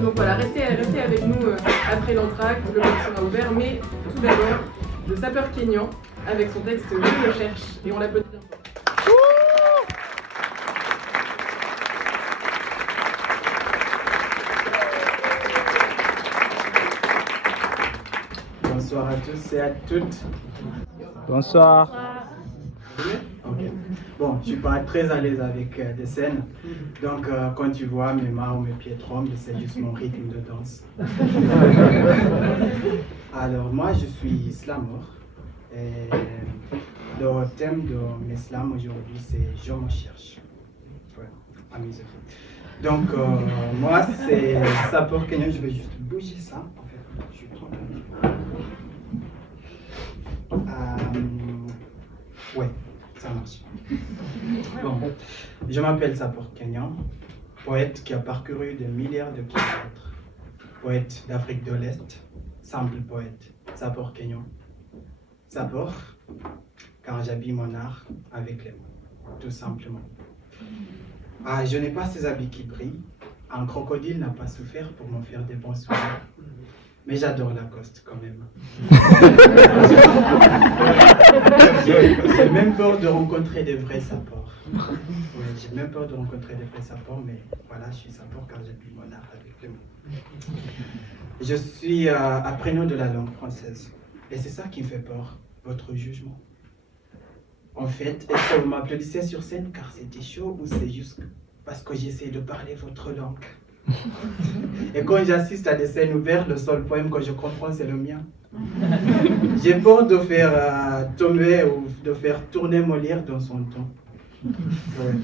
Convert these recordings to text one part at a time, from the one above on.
Donc voilà, restez avec nous après l'entracte, le bloc sera ouvert, mais tout d'abord, le sapeur kényan avec son texte « Je le cherche » et on l'applaudit bien fort. Bonsoir à tous et à toutes. Bonsoir. Ok. Bon, je suis pas très à l'aise avec des scènes, donc quand tu vois mes mains ou mes pieds tremblent, c'est juste mon rythme de danse. Alors moi, je suis slammer et le thème de mes slams aujourd'hui, c'est « Je me cherche ». Ouais, amusez-vous. Donc moi, c'est sapeur kényan, je vais juste bouger ça. En fait, je suis trop ouais, ça marche. Bon, je m'appelle Sapeur Kényan, poète qui a parcouru des milliards de kilomètres. Poète d'Afrique de l'Est, simple poète, Sapeur Kényan. Sapeur, car j'habille mon art avec les mots, tout simplement. Je n'ai pas ces habits qui brillent. Un crocodile n'a pas souffert pour m'en faire des bons souvenirs. Mais j'adore Lacoste quand même. J'ai même peur de rencontrer des vrais sapeurs. Ouais, j'ai même peur de rencontrer des vrais sapeurs, mais voilà, je suis sapeur car j'appuie mon art avec le mot. Je suis apprenant de la langue française. Et c'est ça qui me fait peur, votre jugement. En fait, est-ce que vous m'applaudissez sur scène car c'était chaud ou c'est juste parce que j'essaie de parler votre langue? Et quand j'assiste à des scènes ouvertes, le seul poème que je comprends, c'est le mien. J'ai peur de faire tomber ou de faire tourner Molière dans son temps. Ouais.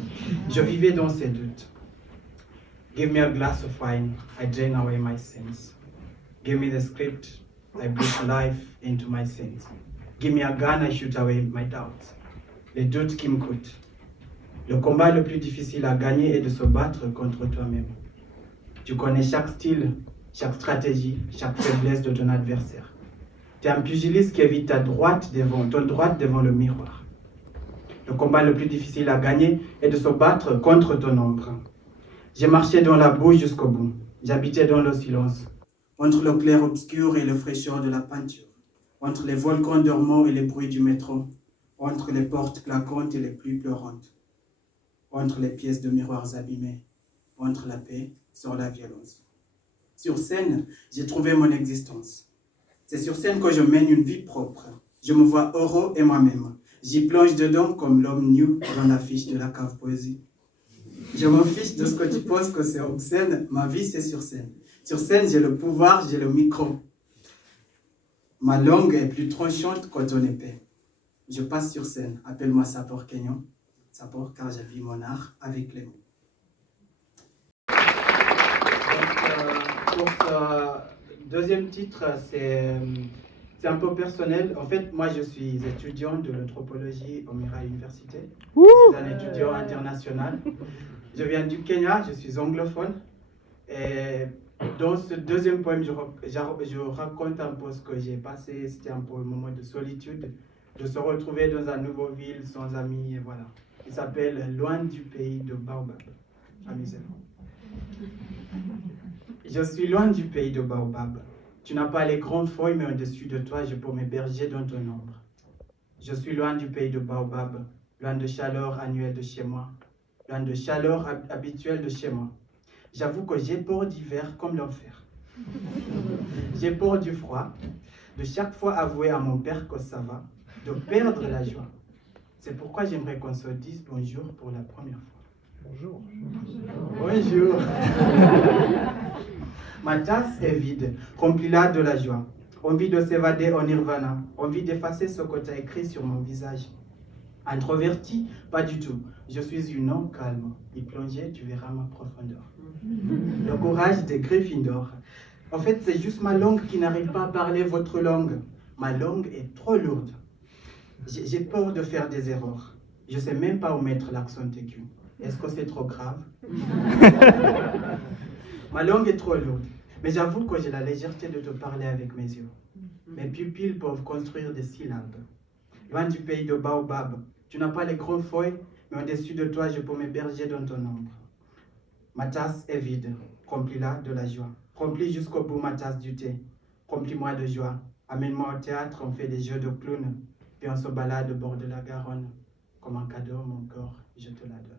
Je vivais dans ces doutes. Give me a glass of wine, I drain away my sins. Give me the script, I breathe life into my sins. Give me a gun, I shoot away my doubts. Les doutes qui me coûtent. Le combat le plus difficile à gagner est de se battre contre toi-même. Tu connais chaque style, chaque stratégie, chaque faiblesse de ton adversaire. Tu es un pugiliste qui évite ton droite devant le miroir. Le combat le plus difficile à gagner est de se battre contre ton ombre. J'ai marché dans la boue jusqu'au bout. J'habitais dans le silence, entre le clair-obscur et le fraîcheur de la peinture, entre les volcans dormants et les bruits du métro, entre les portes claquantes et les pluies pleurantes, entre les pièces de miroirs abîmés, entre la paix sur la violence. Sur scène, j'ai trouvé mon existence. C'est sur scène que je mène une vie propre. Je me vois heureux et moi-même. J'y plonge dedans comme l'homme nu dans l'affiche de la cave poésie. Je m'en fiche de ce que tu penses que c'est en scène. Ma vie, c'est sur scène. Sur scène, j'ai le pouvoir, j'ai le micro. Ma langue est plus tranchante que ton épée. Je passe sur scène. Appelle-moi Sapeur Kényan. Sapeur car j'habille mon art avec les mots. Pour ce deuxième titre, c'est un peu personnel. En fait, moi, je suis étudiant de l'anthropologie au Mira Université. Je suis un étudiant international. Je viens du Kenya, je suis anglophone. Et dans ce deuxième poème, je raconte un peu ce que j'ai passé. C'était un peu un moment de solitude, de se retrouver dans une nouvelle ville sans amis, et voilà. Il s'appelle « Loin du pays de Baobab ». Amusez-vous. Je suis loin du pays de Baobab. Tu n'as pas les grandes feuilles, mais au-dessus de toi, je peux m'héberger dans ton ombre. Je suis loin du pays de Baobab, loin de chaleur annuelle de chez moi, loin de chaleur habituelle de chez moi. J'avoue que j'ai peur d'hiver comme l'enfer. J'ai peur du froid, de chaque fois avouer à mon père que ça va, de perdre la joie. C'est pourquoi j'aimerais qu'on se dise bonjour pour la première fois. Bonjour. Bonjour. Ma tasse est vide, remplis-la de la joie. Envie de s'évader en nirvana, envie d'effacer ce que tu as écrit sur mon visage. Introverti? Pas du tout. Je suis une eau calme. Y plonger, tu verras ma profondeur. Le courage des Gryffindor. En fait, c'est juste ma langue qui n'arrive pas à parler votre langue. Ma langue est trop lourde. J'ai peur de faire des erreurs. Je ne sais même pas où mettre l'accent aigu. Est-ce que c'est trop grave? Ma langue est trop lourde. Mais j'avoue que j'ai la légèreté de te parler avec mes yeux. Mes pupilles peuvent construire des syllabes. Loin du pays de Baobab, tu n'as pas les grandes feuilles, mais au-dessus de toi, je peux m'héberger dans ton ombre. Ma tasse est vide, remplis-la de la joie. Remplis jusqu'au bout ma tasse du thé. Remplis-moi de joie. Amène-moi au théâtre, on fait des jeux de clown. Puis on se balade au bord de la Garonne. Comme un cadeau, mon corps, je te la donne.